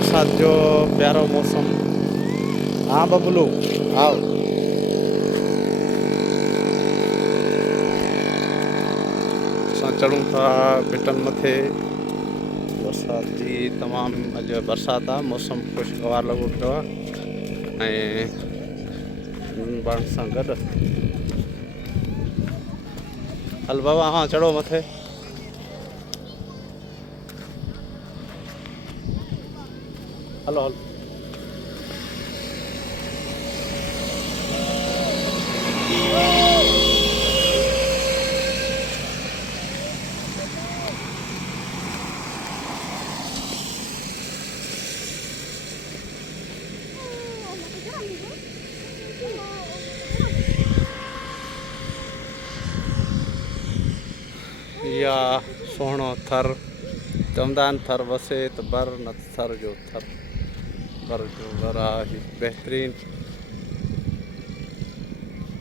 बरसात जो प्यारो मौसम। हाँ बबलू आओ। असां चढ़ूं था भिटन मथे। बरसात जी तमाम अॼु बरसात आहे, मौसम ख़ुशगवार लॻो पियो आहे ऐं पाण सां गॾु हल बाबा हाँ चढ़ो मथे। हलो हलो या सुहिणो थर चवंदा आहिनि थर वसे त बर न थर जो थर बर जो बर आहे बहितरीनु।